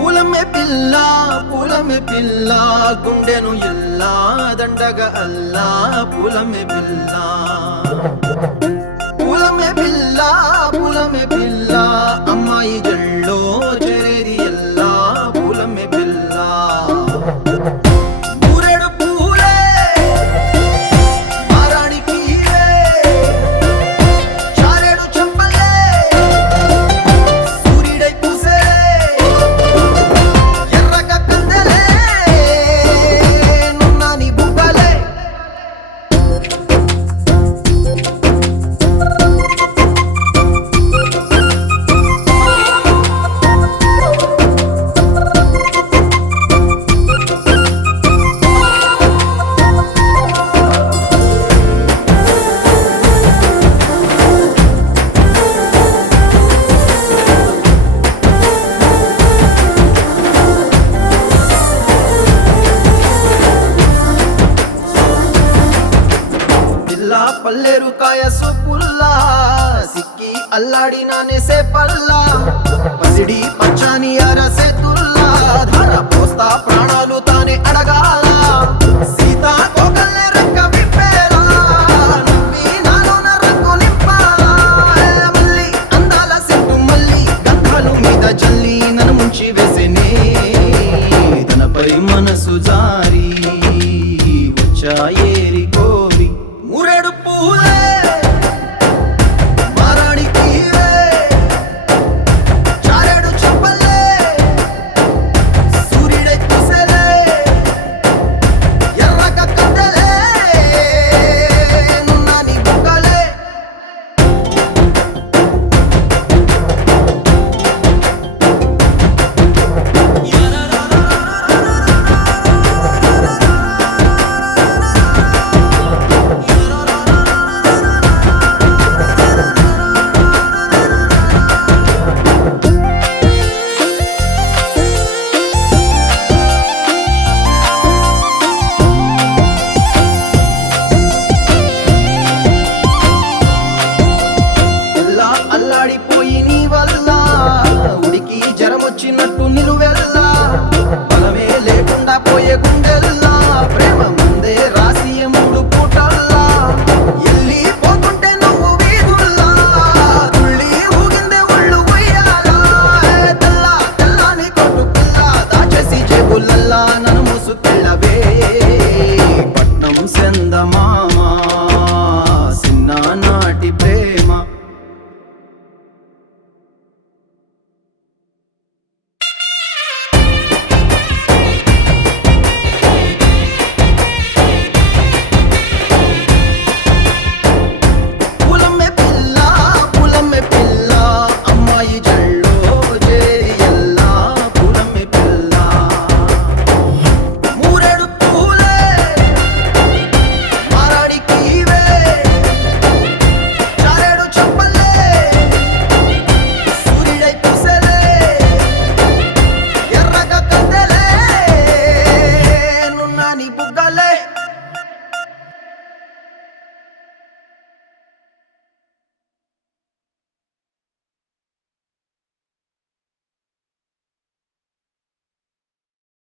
పూలమే పిల్ల గుండెను ఇల్లా దండగ అల్లా పూలమే పిల్ల అమ్మాయి జల్లో చేరేది ఎల్లా పూలమే పిల్ల ఊరెడు పూలే మారాణి పీలే చారెడు చెప్పలే సూర్యుడై పూసే ఎర్రగ కందెలే నున్నాని బుగ్గలే పల్లేరు కాయ సొప్పుల్లా సిక్కి అల్లాడినానే సే పల్లా పసిడి పచ్చాని అరసే తుల్లా ధార పోస్తా ప్రాణాలు తానే అడగాల సీతా కోకల్ల